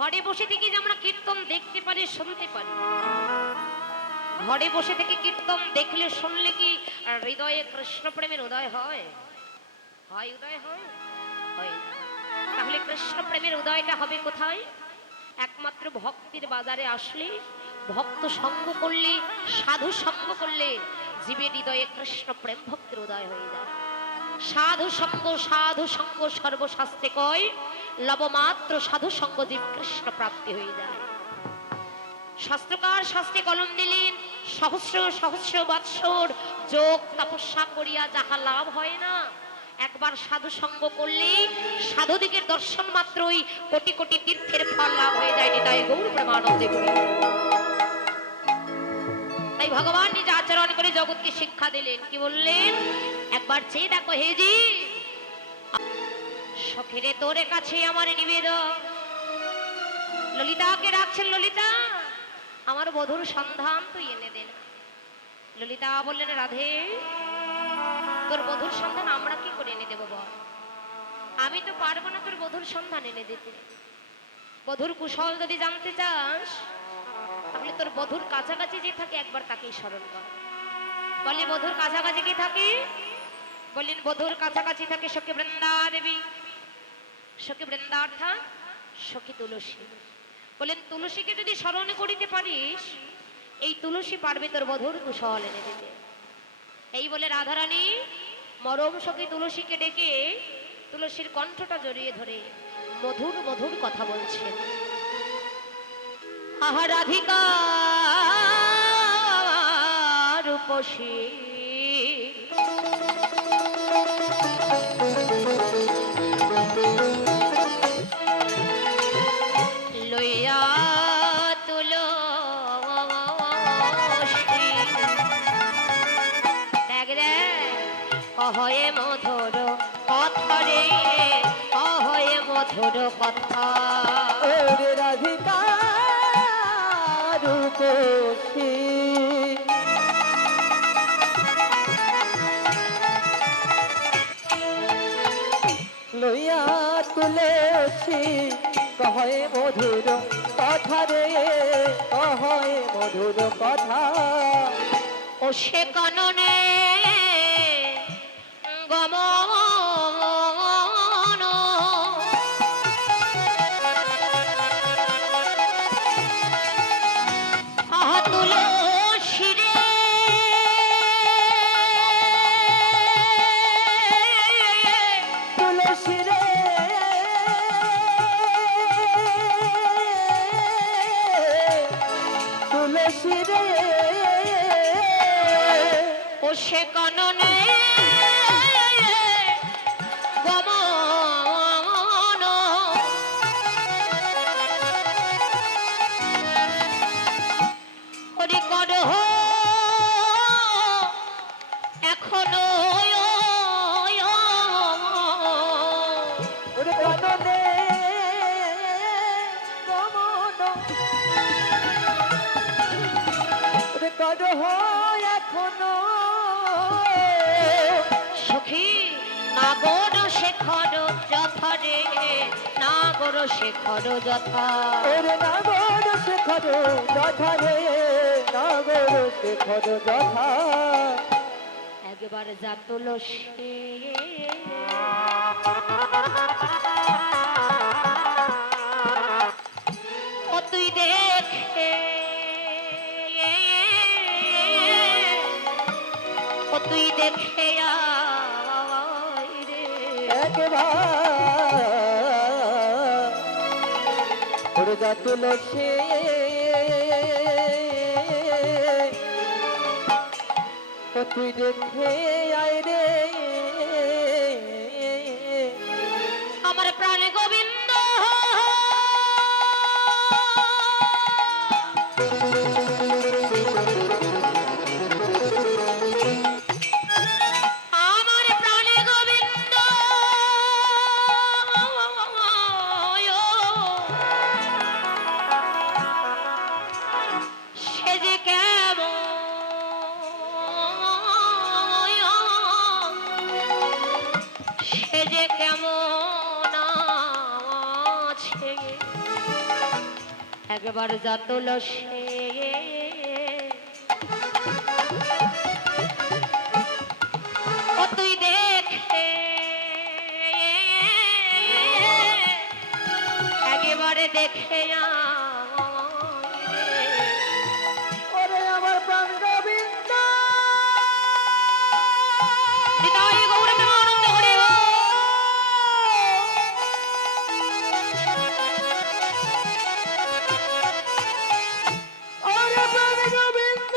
ঘরে বসে থেকে যে আমরা কীর্তন দেখতে পারি, শুনতে পারি, ঘরে বসে থেকে কীর্তন দেখলে শুনলে কি হৃদয়ে কৃষ্ণ প্রেমের উদয় হয়? হয় উদয় হয়? হয় না। তাহলে কৃষ্ণ প্রেমের উদয়টা হবে কোথায়? একমাত্র ভক্তির বাজারে আসলে, ভক্ত সঙ্গ করলে, সাধু সঙ্গ করলে জীবের হৃদয়ে কৃষ্ণ প্রেম ভক্তির উদয় হয়ে যায়। সাধু সঙ্গ সর্বশাস্ত্রে কয়, লবমাত্র সাধু সঙ্গ জীব কৃষ্ণ প্রাপ্তি হয়ে যায়। শাস্ত্রকার শাস্ত্রে কলম দিলেন, সহস্র সহস্র বৎসর যোগ তপস্যা করিয়া যাহা লাভ হয় না, একবার সাধু সঙ্গ করলেই সাধুদিগের দর্শন মাত্রই কোটি কোটি তীর্থের ফল লাভ হয়ে যায়। নিতাই গৌর প্রেমানন্দে করি। তাই ভগবান নিজ আচরণ করে জগৎকে শিক্ষা দিলেন। কি বললেন? একবার চেয়ে দেখো হে জি, সখেরে তোর কাছে আমার নিবেদন। ললিতাকে রাখছেন, ললিতা আমার বধুর সন্ধান তুই এনে দে। ললিতা বললেন, রাধে তোর বধুর সন্ধান আমরা কি করে এনে দেবো বল? আমি তো পারবো না তোর বধুর সন্ধান এনে দিতে। বধুর কুশল যদি জানতে চাস, তাহলে তোর বধুর কাছাকাছি যে থাকে একবার তাকেই স্মরণ কর। বলে বধুর কাছাকাছি কি থাকে? বললেন বধুর কাছাকাছি থাকে সখী বৃন্দা দেবী। সখী বৃন্দা অর্থাৎ সখী তুলসী। বলেন তুলসীকে যদি স্মরণ করিতে পারিস, এই তুলসী পারবে তোর বধুর কুশল এনে দিতে। এই বলে রাধারানী মরম সখী তুলসীকে ডেকে তুলসীর কণ্ঠটা জড়িয়ে ধরে মধুর মধুর কথা বলছেন। আহা রাধিকা রূপসী লইয়া তুলসী দেখ রে কহয়ে মধুর কথা রে, কহয়ে মধুর কথা। ওরে রাধিকা রূপসী লইয়া তুলসী কহে মধুর কথা রে, কহে মধুর কথা। ও সে কাননে গমন আহা তুলসী রে, তুলসী রে তুলসী রে ও সে কাননে গমন হরি করহ এখনো ওরে কাননে গমন ওরে করহ এখনো সখী নাগর শেখর যথা রে, নাগর শেখর যথা। ওরে নাগর শেখর যথা রে, নাগর শেখর যথা। একবার যা তুলসী ও তুই দেখে, ও তুই দেখে আয় রে। একবার ওরে যা তুলসী ও তুই দেখে আয় রে, আমার প্রাণে গোবিন্দ আমার প্রাণে গোবিন্দ সে যে কেমন সে যে কেমন একবার যা তুলসী ও তুই দেখে একেবারে দেখে ওরে আমার প্রাণ গোবিন্দ হৃদয় গৌর প্রেমানন্দ হরি বল। ওরে প্রাণ গোবিন্দ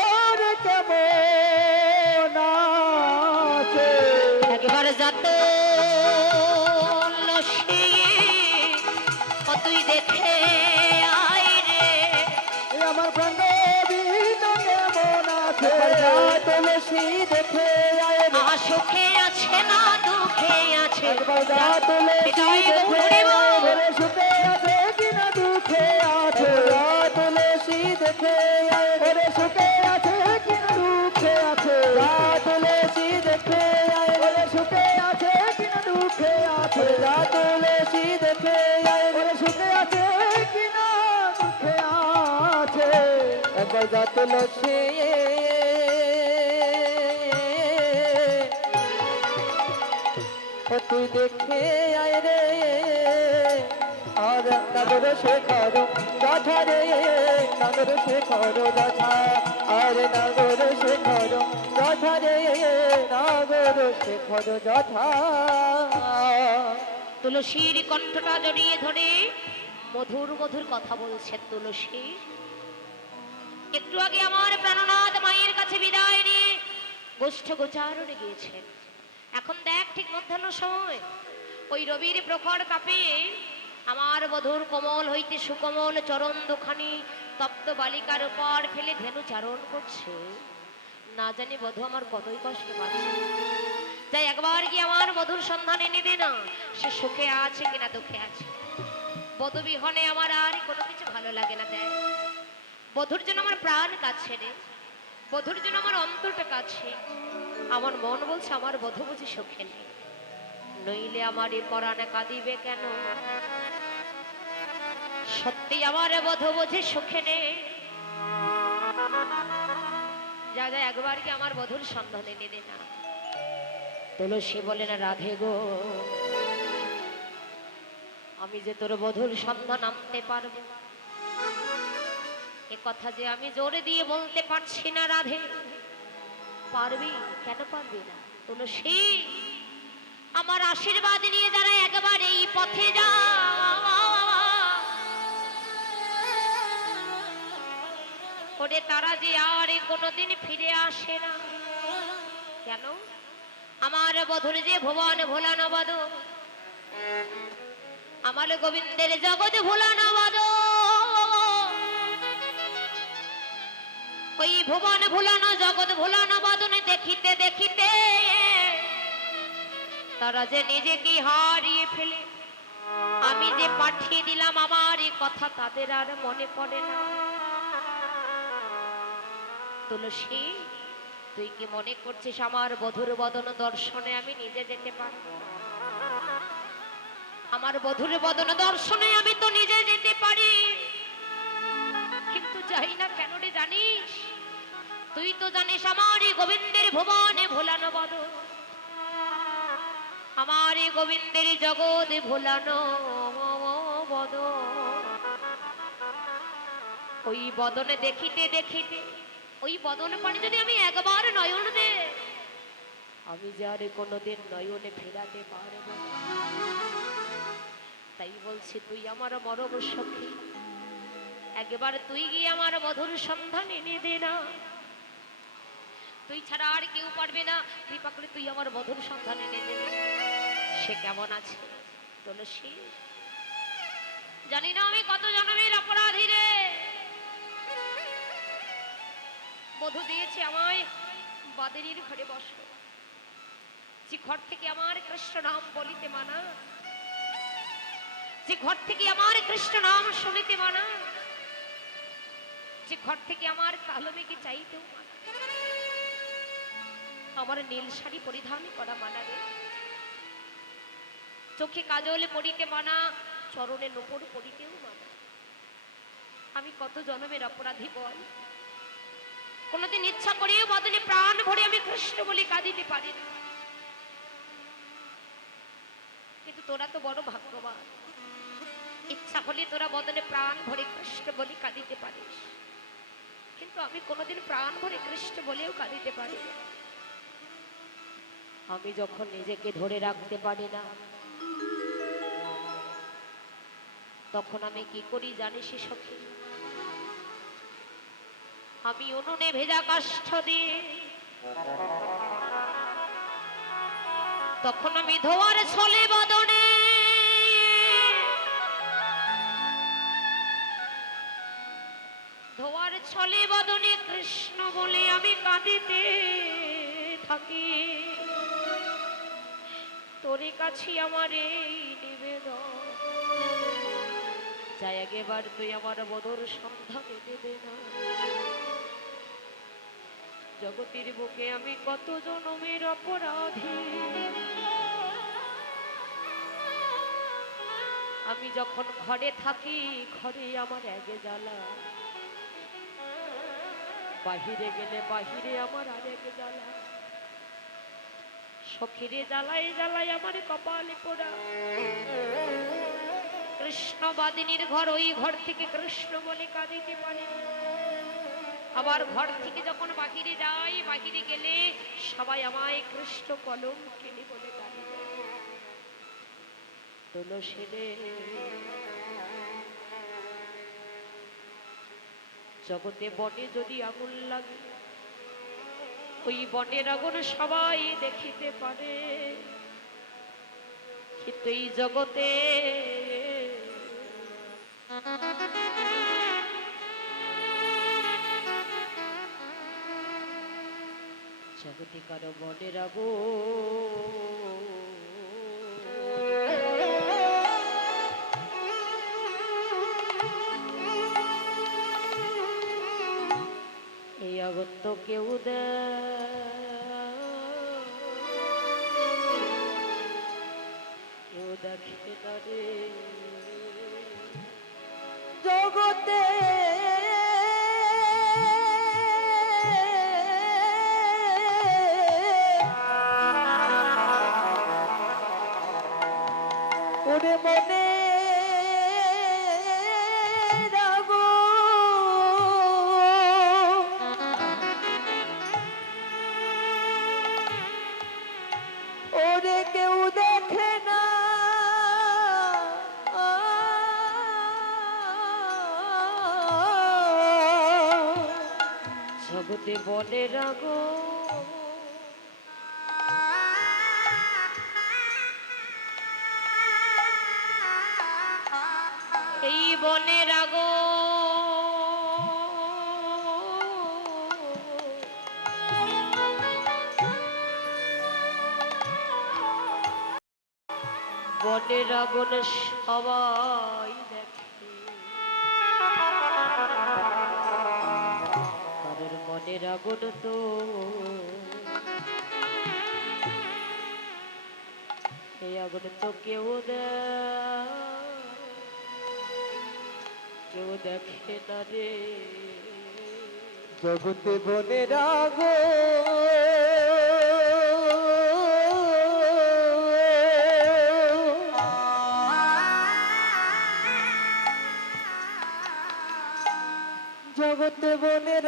ওরে কেমন আছে একবার যত লসি ও তুই দেখে আয় রে এ আমার প্রাণ গোবিন্দ কেমন আছে তুলসী দেখে আয় রে আহা সুখে আছে না দুঃখে আছে একবার যা তুলসী হৃদয় গৌর দেখে হরি বল। আয় রে সুখে আছে কিনা দুঃখে আছে যা তুলসী দেখে আয় রে সুখে আছে কিনা দুঃখে আছে যা তুলসী দেখে আয় রে সুখে আছে কিনা দুঃখে আছে যা তুলসী দেখে আয় রে সুখে আছে কিনা দুঃখে আছে একবার যা তুলসী ও তুই দেখে আয় রে আর নগর শেখর যথা রে নগর শেখর যথা আর নগর শেখর যথা রে নগর শেখর যথা তুলসীর কণ্ঠটা জড়িয়ে ধরে মধুর মধুর কথা বলছে তুলসী। একটু আগে আমার প্রাণনাথ মায়ের কাছে বিদায় নিয়ে গোষ্ঠ গোচারণে গিয়েছেন। এখন দেখ ঠিক মধ্যাহ্ন সময় ওই রবির প্রখর তাপে আমার মধুর কোমল হইতে সুকোমল চরণ দুখানি তপ্ত বালিকার উপর ফেলে ধেনু চারণ করছে। না জানি বধূ আমার কতই কষ্ট পাচ্ছে। তাই একবার কি আমার মধুর সন্ধান এনে দে না, সে সুখে আছে কিনা দুঃখে আছে। বধূ বিহনে আমার আর কোনো কিছু ভালো লাগে না। দেখ বধূর জন্য আমার প্রাণ কাছে রে, বধূর জন্য আমার অন্তরটা কাছে। আমার মন বলছে আমার বধূ বুঝি সুখে নেই, নইলে আমার এই পরাণে কাঁদিবে কেন। সত্যি আমার বধূ বুঝি সুখে নেই। যা যা একবার কি আমার বধূর সন্ধান এনে দে না। তুলসী বলে না রাধে গো, আমি যে তোর বধূর সন্ধান আনতে পারবো এ কথা যে আমি জোরে দিয়ে বলতে পারছি না। রাধে পারবি কেন পারবি না? তুলসী আমার আশীর্বাদ নিয়ে যারা একবার এই পথে যা ওরে তারা যে আর কোনোদিন ফিরে আসে না। কেন? আমার বধূর যে ভুবন ভোলানো বদ, আমার গোবিন্দের জগৎ ভোলানো বদ, ওই ভুবন ভুলানো জগৎ ভুলানো বদনে দেখিতে দেখিতে তারা যে নিজেকে হারিয়ে ফেলে। আমি যে পাঠিয়ে দিলাম আমার এই কথা তাদের আর মনে পড়ে না। তুলসী তুই কি মনে করছিস আমার বধুর বদন দর্শনে আমি নিজে যেতে পারবো? আমার বধুর বদন দর্শনে আমি তো নিজে যেতে পারি, কিন্তু যাই না কেন রে জানিস? তুই তো জানিস আমার এই গোবিন্দের ভুবনে ভোলানো বদন, আমার এই গোবিন্দের জগৎ ভোলানো বদন। ওই বদনে দেখিতে দেখিতে ওই বদন পানি যদি আমি একবার নয়ন দে, আমি যার কোনোদিন নয়নে ফেরাতে পারবো না। তাই বলছি তুই আমার মরম সখী, একবার তুই গিয়ে আমার মধুর সন্ধান এনে দে না। তুই ছাড়া আর কেউ পারবে না, কৃপা করে তুই আমার মধুর সন্ধান এনে দে। সে কেমন আছে তুলসী? জানি না আমি কত জন্মের অপরাধী রে। বধূ দিয়েছে আমায় বাদেরীর ঘরে বস, যে ঘর থেকে আমার কৃষ্ণ নাম বলিতে মানা, যে ঘর থেকে আমার কৃষ্ণ নাম শুনিতে মানা, যে ঘর থেকে আমার কালো মেঘে চাইতেও মানা, আমার নীল শাড়ি পরিধান করা মানা রে। চোখে কাজল পড়িতে মানা, চরণে নোপর পড়িতেও মানা। আমি কত জন্মের অপরাধী বল, কোনোদিন ইচ্ছা করেও বদলে প্রাণ ভরে আমি কৃষ্ণ বলে কাঁদিতে পারি না। কিন্তু তোরা তো বড় ভাগ্যবান, ইচ্ছা হলে তোরা বদলে প্রাণ ভরে কৃষ্ণ বলে কাঁদিতে পারিস, কিন্তু আমি কোনোদিন প্রাণ ভরে কৃষ্ণ বলেও কাঁদিতে পারি না। আমি যখন নিজেকে ধরে রাখতে পারি না, তখন আমি কি করি জানিস সখী? আমি উনুনে ভেজা কাষ্ঠ দিয়ে তখন আমি ধোয়ার ছলে বদনে ধোয়ার ছলে বদনে কৃষ্ণ বলে আমি কাঁদিতে থাকি। তোরে কাছে আমার এই নিবেদন, যাই আগেবার তুই আমার বদর সন্ধানে দেবে না। জগতের বুকে আমি কত জনমের অপরাধী, আমি যখন ঘরে থাকি ঘরে আমার এগে জ্বালা, বাহিরে গেলে বাহিরে আমার আরেক জ্বালা। সখীরে জ্বালায় জ্বালায় আমার কপালে পোড়া। কৃষ্ণবাদিনীর ঘর, ওই ঘর থেকে কৃষ্ণ বলে কাঁদিতে পারে না। আবার ঘর থেকে যখন বাহিরে যাই, বাহিরে গেলে সবাই আমায় কৃষ্ণ কলম কিনে বলে গালি দেয়। তুলসী রে, জগতে বনে যদি আগুন লাগে, ওই বনের আগুন সবাই দেখিতে পারে, কিন্তু এই জগতে জগতে কারো বনের আগুন এই আগুন তো কেউ কেউ দেখে না রে। জগতে ওরে মনে ওরে কেউ দেখে না, জগতে বনের আগুন এই বনের বনের আগুন সবাই দেখে, কারোর মনের আগুন তো এই আগুন তো কেউ কেউ দেখে না রে। জগতে বনের আগুন জগতে বনের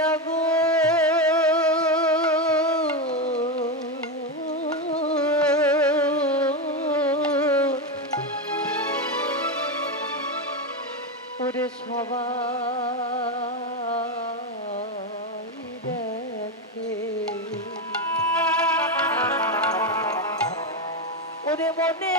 ওরে সবাই দেখে, ওরে মনে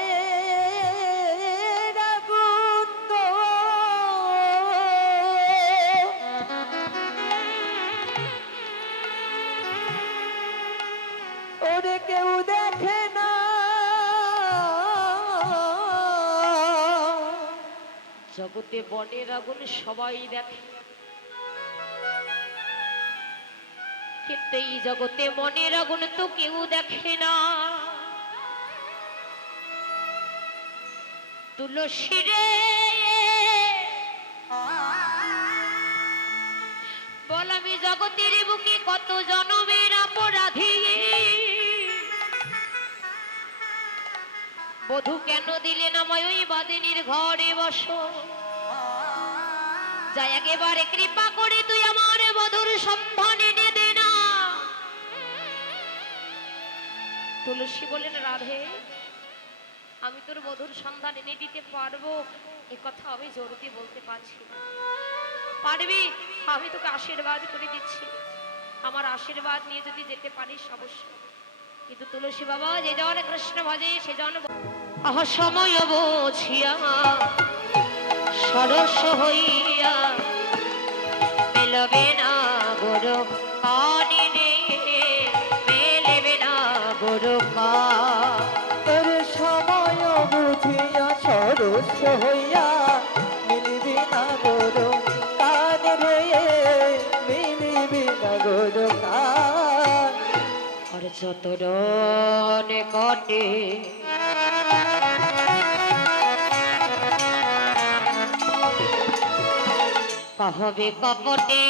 ওরে কেউ দেখে না, জগতে বনের আগুন সবাই দেখে, কিন্তু এই জগতে মনের আগুন তো কেউ দেখে না। তুলসী রে বল আমি জগতের বুকে কত জনমের অপরাধী, বধূ কেন দিলে না আমায় ওই বাদিনীর ঘরে বসো, যাই একেবারে কৃপা করে তুই আমার বধূর সন্ধান এনে দে না। তুলসী বলেন রাধে আমি তোর বধূর সন্ধান এনে দিতে পারবো এ কথা আমি জোর দিয়ে বলতে পারছি না। পারবি? আমি তোকে আশীর্বাদ করে দিচ্ছি, আমার আশীর্বাদ নিয়ে যদি যেতে পারিস অবশ্যই। কিন্তু তুলসী বাবা যে জন কৃষ্ণ ভজে সে জন আহা সময় বুঝিয়া সরস হইয়া মেলবে না গুরু কানি রে, মেলবে না গুরু কান। ওরে সময় বুঝিয়া সরস হইয়া মিলিবি না গরু কান রে, মিলিবি না গরু কান। আর যত রন কটে কহবে কপটে